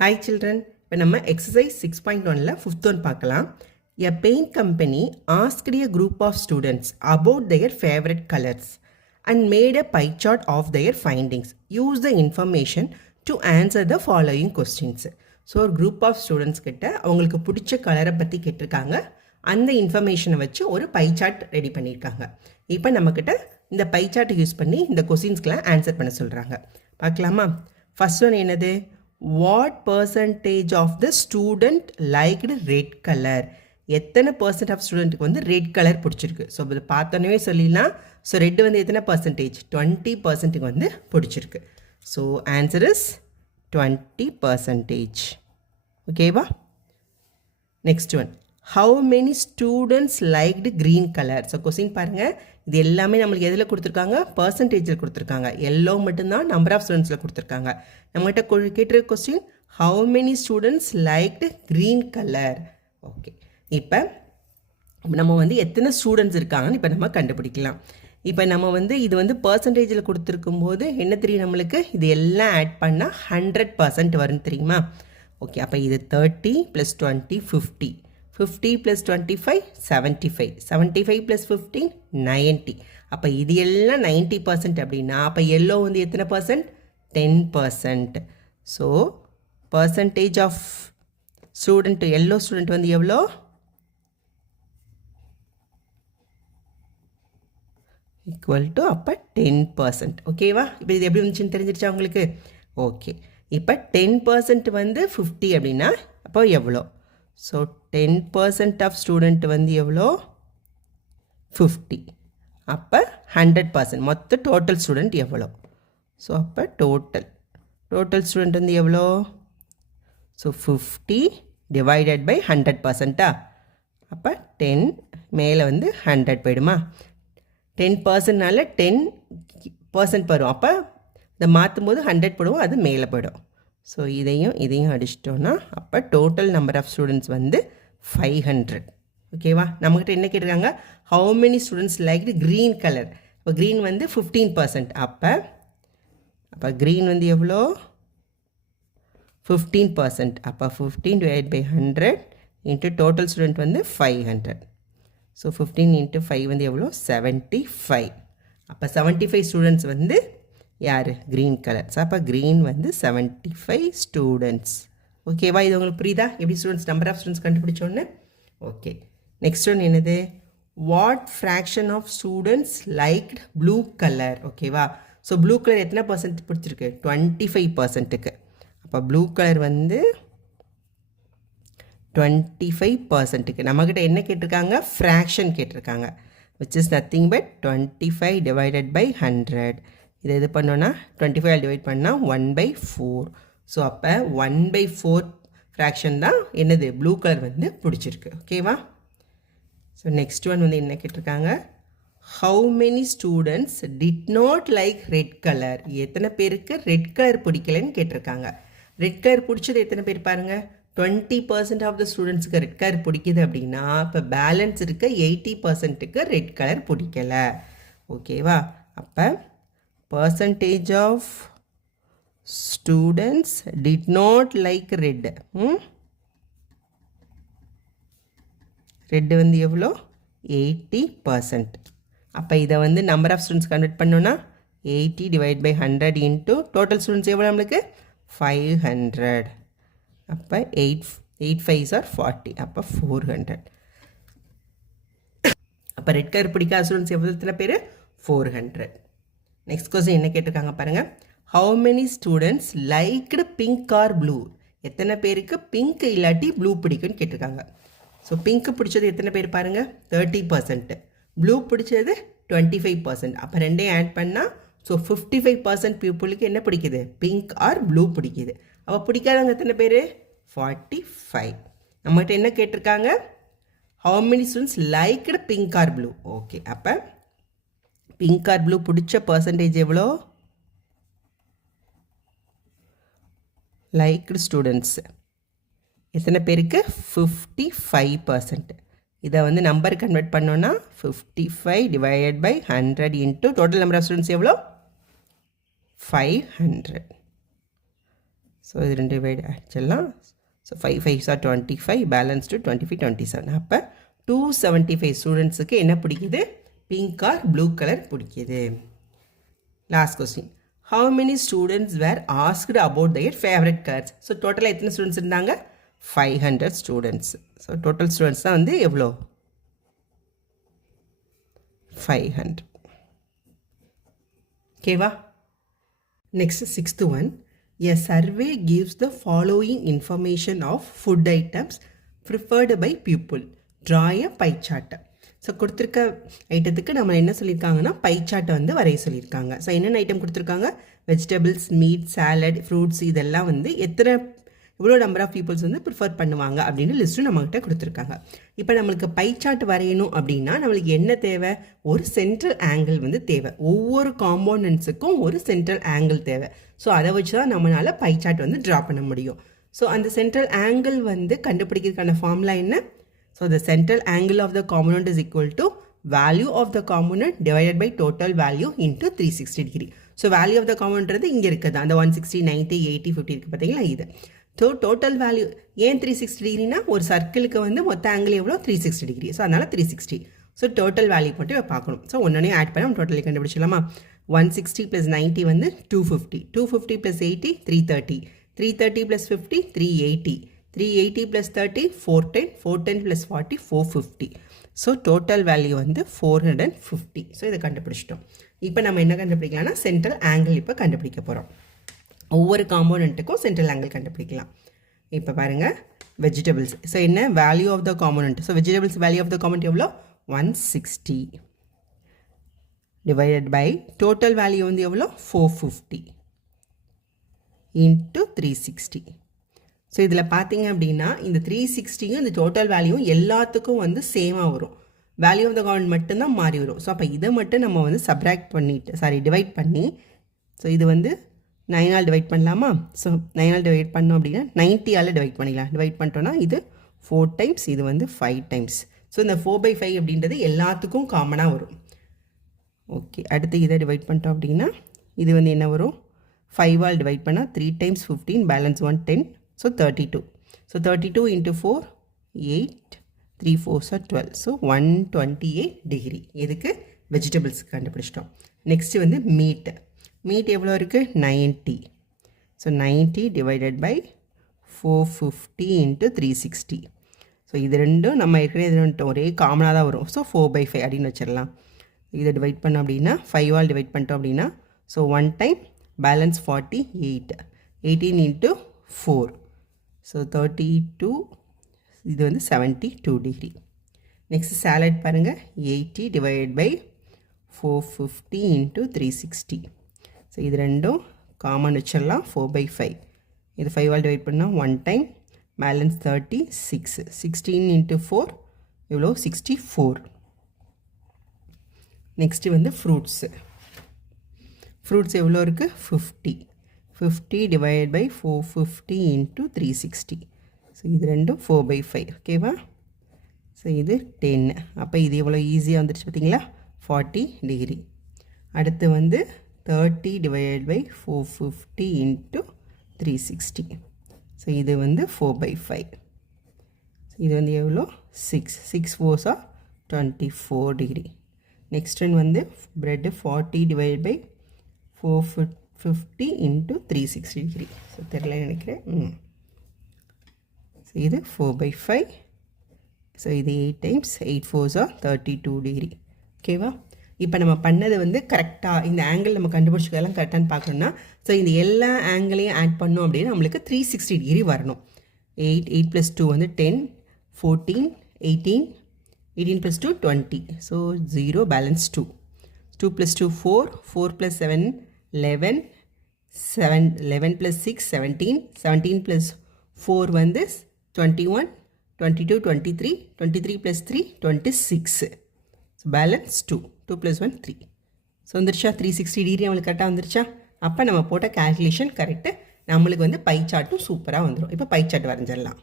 Hi children, இப்போ நம்ம exercise 6.1ல 5th one பார்க்கலாம். A paint company asked a group of students about their favorite colors and made a pie chart of their findings. Use the information to answer the following questions. So ஒரு group of students கிட்ட அவங்களுக்கு பிடிச்ச கலரை பற்றி கேட்டிருக்காங்க. அந்த இன்ஃபர்மேஷனை வச்சு ஒரு பை சார்ட் ரெடி பண்ணியிருக்காங்க. இப்போ நம்மக்கிட்ட இந்த பை சார்ட்டை யூஸ் பண்ணி இந்த கொஸ்டின்ஸ்க்கெலாம் ஆன்சர் பண்ண சொல்கிறாங்க. பார்க்கலாமா? ஃபர்ஸ்ட் ஒன் என்னது? What percentage of the student liked red color? எத்தனை பர்சன்ட் ஆஃப் ஸ்டூடெண்ட்டுக்கு வந்து ரெட் கலர் பிடிச்சிருக்கு? ஸோ இது பார்த்தோன்னே சொல்லிடலாம். ஸோ ரெட் வந்து எத்தனை பர்சன்டேஜ்? 20% வந்து பிடிச்சிருக்கு. So answer is 20%. ஓகேவா? Next one, how many students liked green colour? So question பாருங்கள், இது எல்லாமே நம்மளுக்கு எதில் கொடுத்துருக்காங்க? பர்சன்டேஜில் கொடுத்துருக்காங்க. எல்லோ மட்டும்தான் நம்பர் ஆஃப் ஸ்டூடெண்ட்ஸில் கொடுத்துருக்காங்க. நம்மகிட்ட கேட்டிருக்க question, how many students liked green colour? Okay, இப்போ நம்ம வந்து எத்தனை ஸ்டூடெண்ட்ஸ் இருக்காங்கன்னு இப்போ நம்ம கண்டுபிடிக்கலாம். இப்போ நம்ம வந்து இது வந்து பர்சன்டேஜில் கொடுத்துருக்கும் போது என்ன தெரியும் நம்மளுக்கு? இது எல்லாம் ஆட் பண்ணால் 100% வரும்னு தெரியுமா? ஓகே, அப்போ இது 30 + 20 50, 50 + 25 75, 75 + 15 90. அப்போ இது எல்லாம் 90% அப்படின்னா அப்போ எல்லோ வந்து எத்தனை percent? 10%. So percentage of student, yellow student வந்து எவ்வளோ? ஈக்குவல் டு அப்போ 10%. ஓகேவா? இப்போ இது எப்படி வந்துச்சுன்னு தெரிஞ்சிருச்சா உங்களுக்கு? ஓகே, இப்போ 10% வந்து 50 அப்படின்னா அப்போ எவ்வளோ? ஸோ 10% ஆஃப் ஸ்டூடெண்ட் வந்து எவ்வளோ? 50. அப்போ 100%. மொத்த டோட்டல் ஸ்டூடெண்ட் எவ்வளோ? ஸோ அப்போ டோட்டல் ஸ்டூடெண்ட் வந்து எவ்வளோ? So 50 divided by 100%. அப்போ 10 மேலே வந்து 100 போயிடுமா? 10%னால 10% வரும். அப்போ இதை மாற்றும் போது 100 போடுவோம், அது மேலே போயிடும். ஸோ இதையும் அடிச்சிட்டோன்னா அப்போ டோட்டல் நம்பர் ஆஃப் ஸ்டூடெண்ட்ஸ் வந்து 500. ஓகேவா? நம்மக்கிட்ட என்ன கேட்டிருக்காங்க? How many students like green colour? இப்போ க்ரீன் வந்து 15%. அப்போ க்ரீன் வந்து எவ்வளோ? 15%. அப்போ 15 divide by 100 into total student வந்து 500. ஸோ 15 × 5 வந்து எவ்வளோ? 75. அப்போ 75 ஸ்டூடெண்ட்ஸ் வந்து யார்? Green colour. ஸோ அப்போ க்ரீன் வந்து 75 ஸ்டூடெண்ட்ஸ். ஓகேவா? இது உங்களுக்கு புரியுதா? எப்படி ஸ்டூடெண்ட்ஸ் நம்பர் ஆஃப் ஸ்டூடெண்ட்ஸ் கண்டுபிடிச்சோன்னு? ஓகே, நெக்ஸ்ட் ஒன் என்னது? What fraction of students liked blue colour? ஓகேவா? ஸோ ப்ளூ கலர் எத்தனை பர்சன்ட் பிடிச்சிருக்கு? 25%க்கு. அப்போ ப்ளூ கலர் வந்து 25%க்கு. நம்மக்கிட்ட என்ன கேட்டிருக்காங்க? ஃப்ராக்ஷன் கேட்டிருக்காங்க, which is nothing but 25 divided by 100. இதை இது பண்ணோன்னா 25 டிவைட் பண்ணால் 1/4. ஸோ அப்போ 1/4 ஃப்ராக்ஷன் தான் என்னது? ப்ளூ கலர் வந்து பிடிச்சிருக்கு. ஓகேவா? ஸோ நெக்ஸ்ட் ஒன் வந்து என்ன கேட்டிருக்காங்க? How many students did not like red colour? எத்தனை பேருக்கு ரெட் கலர் பிடிக்கலன்னு கேட்டிருக்காங்க. ரெட் கலர் பிடிச்சது எத்தனை பேர் பாருங்கள்? 20% ஆஃப் த ஸ்டூடெண்ட்ஸுக்கு ரெட் கலர் பிடிக்குது அப்படின்னா இப்போ பேலன்ஸ் இருக்க 80%க்கு ரெட் கலர் பிடிக்கல. ஓகேவா? அப்போ percentage of students did not like red. Red வந்து எவ்வளோ? 80%. அப்போ இதை வந்து நம்பர் ஆஃப் ஸ்டூடெண்ட்ஸ் கன்வெர்ட் பண்ணோன்னா 80 divide by 100 into total students எவ்வளோ நம்மளுக்கு? 500. அப்போ 8 5s are 40. அப்போ 400. அப்போ ரெட் கலர் பிடிக்காத ஸ்டூடெண்ட்ஸ் எவ்வளோ பேர்? 400. நெக்ஸ்ட் கொஸ்டின் என்ன கேட்டிருக்காங்க பாருங்கள். How many students liked pink or blue? எத்தனை பேருக்கு பிங்க் இல்லாட்டி ப்ளூ பிடிக்குன்னு கேட்டிருக்காங்க. ஸோ பிங்க்கு பிடிச்சது எத்தனை பேர் பாருங்கள்? 30%. ப்ளூ பிடிச்சது 25%. அப்போ ரெண்டையும் ஆட் பண்ணால் ஸோ 55% பீப்புளுக்கு என்ன பிடிக்குது? பிங்க் ஆர் ப்ளூ பிடிக்குது. அப்போ பிடிக்காதவங்க எத்தனை பேர்? 45. நம்மகிட்ட என்ன கேட்டிருக்காங்க? How many students liked pink or blue? Okay, அப்போ பிங்க் ஆர் ப்ளூ பிடிச்ச பர்சன்டேஜ் எவ்வளோ? லைக்டு ஸ்டூடெண்ட்ஸ் எத்தனை பேருக்கு? 55%. இதை வந்து நம்பர் கன்வெர்ட் பண்ணோன்னா 55 divided by 100 into total number of students எவ்வளோ? 500. ஸோ இது 2 டிவைட் ஆகிடுச்செல்லாம். So 5 5s are 25, balance to 25 27. அப்போ 275 ஸ்டூடெண்ட்ஸுக்கு என்ன பிடிக்குது? பிங்க் ஆர் ப்ளூ கலர் பிடிக்குது. Last question, how many students were asked about their favorite colors? So டோட்டலாக எத்தனை ஸ்டூடெண்ட்ஸ் இருந்தாங்க? 500 ஸ்டூடெண்ட்ஸ். ஸோ டோட்டல் ஸ்டூடெண்ட்ஸ் தான் வந்து எவ்வளோ? 500. ஓகேவா? Next 6th one, a survey gives the following information of food items preferred by people. Draw a pie chart. So கொடுத்துருக்க ஐட்டத்துக்கு நம்ம என்ன சொல்லியிருக்காங்கன்னா பை சார்ட்டை வந்து வரைய சொல்லியிருக்காங்க. ஸோ என்னென்ன ஐட்டம் கொடுத்துருக்காங்க? வெஜிடபிள்ஸ், மீட், சாலட், ஃப்ரூட்ஸ், இதெல்லாம் வந்து இவ்வளோ நம்பர் ஆஃப் பீப்புள்ஸ் வந்து ப்ரிஃபர் பண்ணுவாங்க அப்படின்னு லிஸ்ட்டும் நம்மகிட்ட கொடுத்துருக்காங்க. இப்போ நம்மளுக்கு பை சார்ட் வரையணும் அப்படின்னா நம்மளுக்கு என்ன தேவை? ஒரு சென்ட்ரல் ஆங்கிள் வந்து தேவை. ஒவ்வொரு காம்போனன்ட்ஸுக்கும் ஒரு சென்ட்ரல் ஆங்கிள் தேவை. ஸோ அதை வச்சு தான் நம்மளால் பை சார்ட் வந்து ட்ரா பண்ண முடியும். ஸோ அந்த சென்ட்ரல் ஆங்கிள் வந்து கண்டுபிடிக்கிறதுக்கான ஃபார்முலா என்ன? So the central angle of the component is equal to value of the component divided by total value into 360 degree. So value of the component இங்கே இருக்குது. அந்த 160, 90, 80, 50 இருக்குது பார்த்தீங்களா இது. ஸோ டோட்டல் வேல்யூ ஏன் 360 டிகிரினா ஒரு சர்க்கிளுக்கு வந்து மொத்த ஆங்கிள் எவ்வளோ? 360 டிகிரி. ஸோ அதனால் 360. ஸோ டோட்டல் வேல்யூ மட்டும் பார்க்கணும். ஸோ ஒன்றே ஆட் பண்ணி நம்ம டோட்டலி கண்டுபிடிச்சிடலாமா? 160 + 90 வந்து 250. 250 + 80 330. 330 + 50 380. 380 + 30 410. 410 + 40 450. ஸோ டோட்டல் வேல்யூ வந்து 450. ஸோ இதை கண்டுபிடிச்சிட்டோம். இப்போ நம்ம என்ன கண்டுபிடிக்கலாம்னா சென்ட்ரல் ஆங்கிள் இப்போ கண்டுபிடிக்க போகிறோம். ஒவ்வொரு காம்போனண்ட்டுக்கும் சென்ட்ரல் ஆங்கிள் கண்டுபிடிக்கலாம். இப்போ பாருங்கள், வெஜிடபிள்ஸ். ஸோ என்ன value of the component? So vegetables value of the component எவ்வளோ? 160 டிவைடட் பை டோட்டல் வேல்யூ வந்து எவ்வளோ? 450 இன்ட்டு 360. ஸோ இதில் பார்த்தீங்க அப்படின்னா இந்த 360யும் இந்த டோட்டல் வேல்யூவும் எல்லாத்துக்கும் வந்து சேமாக வரும். வேல்யூ ஆஃப் த காம்போனண்ட் மட்டும்தான் மாறி வரும். ஸோ அப்போ இதை மட்டும் நம்ம வந்து டிவைட் பண்ணி, ஸோ இது வந்து 9ஆல் டிவைட் பண்ணலாமா? ஸோ 9ஆல் டிவைட் பண்ணோம் அப்படின்னா 90ஆல் டிவைட் பண்ணிக்கலாம். டிவைட் பண்ணிட்டோன்னா இது 4 டைம்ஸ், இது வந்து 5 டைம்ஸ். ஸோ இந்த 4/5 அப்படின்றது எல்லாத்துக்கும் காமனாக வரும். ஓகே, அடுத்து இதை டிவைட் பண்ணிட்டோம் அப்படின்னா இது வந்து என்ன வரும்? 5ஆல் டிவைட் பண்ணால் 3 times 15, balance 1 10. So 32. So 32 × 4 8, 3 4s are 12. So 128 degree. இதுக்கு வெஜிடபிள்ஸ் கண்டுபிடிச்சிட்டோம். நெக்ஸ்ட்டு வந்து மீட். மீட் எவ்வளோ இருக்குது? 90. So 90 divided by 450 into 360. So இது ரெண்டும் நம்ம ஏற்கனவே இது ரெண்டும் ஒரே காமனாக தான் வரும். ஸோ 4/5 அப்படின்னு வச்சிடலாம். இதை டிவைட் பண்ணோம் அப்படின்னா 5ஆல் டிவைட் பண்ணிட்டோம் அப்படின்னா so 1 time, balance 48. 18 into 4. So 32. இது வந்து 72 டிகிரி. நெக்ஸ்ட் சாலட் பாருங்கள், 80 டிவைடட் பை 450 இன்ட்டு 360. ஸோ இது ரெண்டும் காமன் வச்சிடலாம். 4/5. இது 5ஆல் டிவைட் பண்ணால் 1 டைம், பேலன்ஸ் 36. 16 இன்ட்டு 4 இவ்வளோ? 64. நெக்ஸ்ட்டு வந்து ஃப்ரூட்ஸு. ஃப்ரூட்ஸ் எவ்வளோ இருக்குது? 50. 50 டிவைட் பை 450 இன்ட்டு 360. ஸோ இது ரெண்டும் 4/5. ஓகேவா? ஸோ இது 10. அப்போ இது எவ்வளோ ஈஸியாக வந்துடுச்சு பார்த்தீங்களா? 40 டிகிரி. அடுத்து வந்து 30 டிவைட் பை 450 இன்ட்டு 360. ஸோ இது வந்து 4/5. இது வந்து எவ்வளோ? 6. 6 4s are 24 degree. Next one வந்து ப்ரெட்டு 40 divide by 450 into 360 degree. So தெரியல நினைக்கிறேன். ஸோ இது 4/5. ஸோ இது 8 டைம்ஸ், 8 4s are 32 டிகிரி. ஓகேவா? இப்போ நம்ம பண்ணது வந்து கரெக்டாக இந்த ஆங்கிள் நம்ம கண்டுபிடிச்சிக்கலாம் கரெக்டானு பார்க்கணுன்னா ஸோ இந்த எல்லா ஆங்கிளையும் ஆட் பண்ணோம் அப்படின்னா நம்மளுக்கு 360 டிகிரி வரணும். 8 + 2 வந்து 10, 14, 18, 18 + 2 20. So 0, balance 2. 2 + 2 4, 4 + 7 11, 11 + 6 17, 17 + 4 வந்து 21, 22 23, 23 + 3 26. So balance 2, 2 + 1 3. ஸோ வந்துருச்சா? 360 டிகிரி நம்மளுக்கு கரெக்டாக வந்துருச்சா? அப்போ நம்ம போட்ட கால்குலேஷன் கரெக்டு. நம்மளுக்கு வந்து பை சார்ட்டும் சூப்பராக வந்துடும். இப்போ பை சார்ட் வரைஞ்சிடலாம்.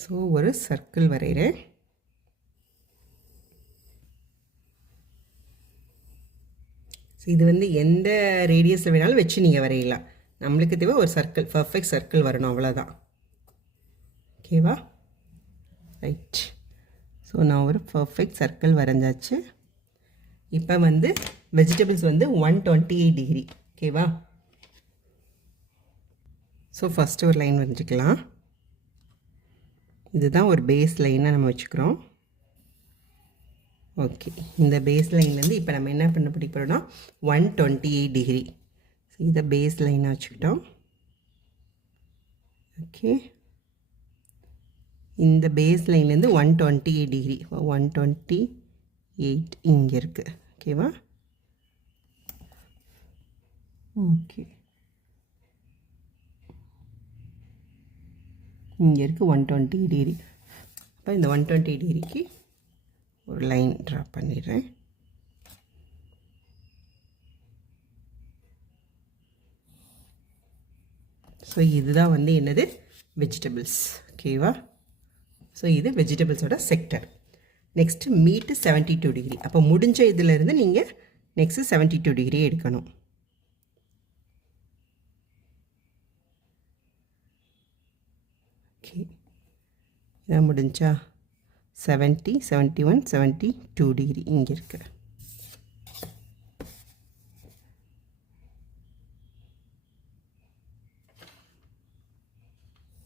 ஸோ ஒரு சர்க்கிள் வரைகிறேன். ஸோ இது வந்து எந்த ரேடியஸில் வேணாலும் வச்சு நீங்கள் வரையலாம். நம்மளுக்கு தேவை ஒரு சர்க்கிள், பர்ஃபெக்ட் சர்க்கிள் வரணும், அவ்வளோதான். ஓகேவா? ரைட். ஸோ நான் ஒரு பர்ஃபெக்ட் சர்க்கிள் வரைஞ்சாச்சு. இப்போ வந்து வெஜிடபிள்ஸ் வந்து 128 டிகிரி. ஓகேவா? ஸோ ஃபஸ்ட்டு ஒரு லைன் வரைஞ்சிக்கலாம். இதுதான் ஒரு பேஸ் லைனாக நம்ம வச்சுக்கிறோம். ஓகே, இந்த பேஸ் லைன்லேருந்து இப்போ நம்ம என்ன பண்ண பிடிக்கிறோன்னா 128 டிகிரி. ஸோ இதை பேஸ் லைனாக வச்சுக்கிட்டோம். ஓகே, இந்த பேஸ் லைன்லேருந்து 128 டிகிரி, 128 இங்கே இருக்குது. ஓகேவா? ஓகே, இங்கே இருக்குது 120 டிகிரி. அப்போ இந்த 120 டிகிரிக்கு ஒரு லைன் ட்ரா பண்ணிடுறேன். ஸோ இதுதான் வந்து என்னது, வெஜிடபிள்ஸ். ஓகேவா? ஸோ இது வெஜிடபிள்ஸோட செக்டர். நெக்ஸ்ட்டு மீட்டு 72 டிகிரி. அப்போ முடிஞ்ச இதிலேருந்து நீங்கள் நெக்ஸ்ட்டு 72 டிகிரி எடுக்கணும். ஓகே, இதான் முடிஞ்சா 70, 71, 72 டிகிரி இங்கே இருக்கு.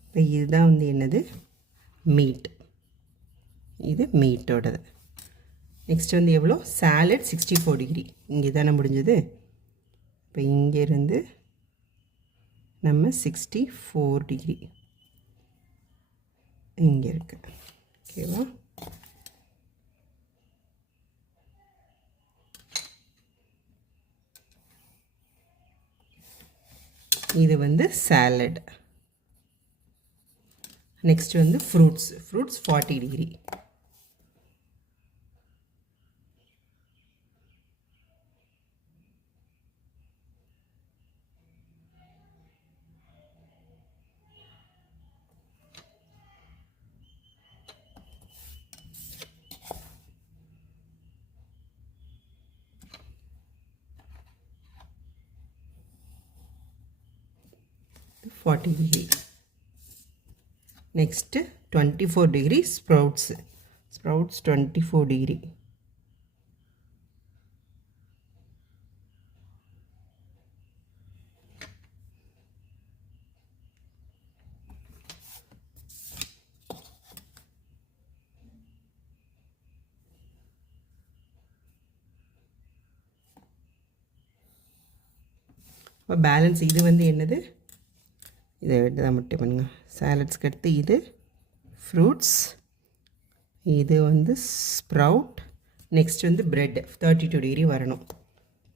இப்போ இதுதான் வந்து என்னது, மீட். இது மீட்டோடது. நெக்ஸ்ட் வந்து எவ்வளோ, சாலட் 64 டிகிரி இங்கே தானே முடிஞ்சது. இப்போ இங்கேருந்து நம்ம 64 டிகிரி இங்கே இருக்கு. ஓகேவா? இது வந்து சாலட். நெக்ஸ்ட் வந்து fruits 40 degree. Next 24 degree sprouts 24 degree. Balance இது வந்து என்னது, இதை விட்டு தான் மட்டும் பண்ணுங்க. சாலட்ஸ்க்கு அடுத்து இது ஃப்ரூட்ஸ், இது வந்து ஸ்ப்ரவுட், நெக்ஸ்ட் வந்து பிரெட் 32 டிகிரி வரணும்.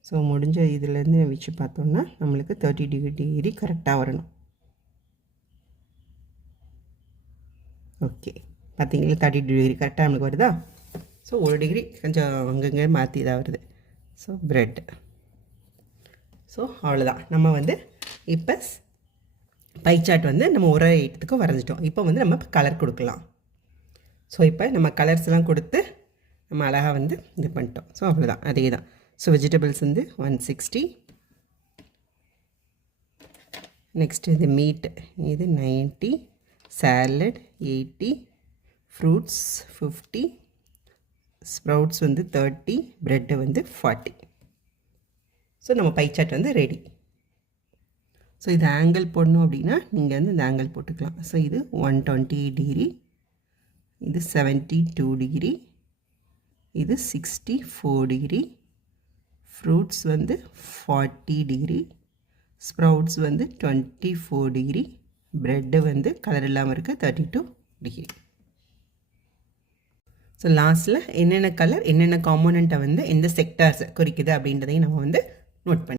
ஸோ முடிஞ்ச இதிலேருந்து வச்சு பார்த்தோம்னா நம்மளுக்கு 30 டிகிரி கரெக்டாக வரணும். ஓகே, பார்த்தீங்களா 30 டிகிரி கரெக்டாக நம்மளுக்கு வருதா. ஸோ 1 டிகிரி கொஞ்சம் அங்கங்கே மாற்றி தான் வருது. So bread. ஸோ அவ்வளோதான், நம்ம வந்து இப்போ பை சார்ட் வந்து நம்ம ஒரு இடத்துக்கு வரைஞ்சிட்டோம். இப்போ வந்து நம்ம கலர் கொடுக்கலாம். ஸோ இப்போ நம்ம கலர்ஸ்லாம் கொடுத்து நம்ம அழகாக வந்து இது பண்ணிட்டோம். ஸோ அவ்வளோதான், அதே தான். ஸோ வெஜிடபிள்ஸ் வந்து 160, நெக்ஸ்ட் இது மீட் இது 90, சாலட் 80, ஃப்ரூட்ஸ் 50, ஸ்ப்ரவுட்ஸ் வந்து 30, ப்ரெட்டு வந்து 40. ஸோ நம்ம பை சார்ட் வந்து ரெடி. ஸோ இது ஆங்கிள் போடணும் அப்படின்னா நீங்கள் வந்து இந்த ஆங்கிள் போட்டுக்கலாம். ஸோ இது 120 டிகிரி, இது 72 டிகிரி, இது 64 டிகிரி, ஃப்ரூட்ஸ் வந்து 40 டிகிரி, ஸ்ப்ரவுட்ஸ் வந்து 24 டிகிரி, ப்ரெட்டு வந்து கலர் இல்லாமல் இருக்குது 32 டிகிரி. ஸோ லாஸ்ட்டில் என்னென்ன கலர் என்னென்ன காம்போனண்ட்டை வந்து எந்த செக்டார்ஸை குறிக்குது அப்படின்றதையும் நம்ம வந்து நோட் பண்ணி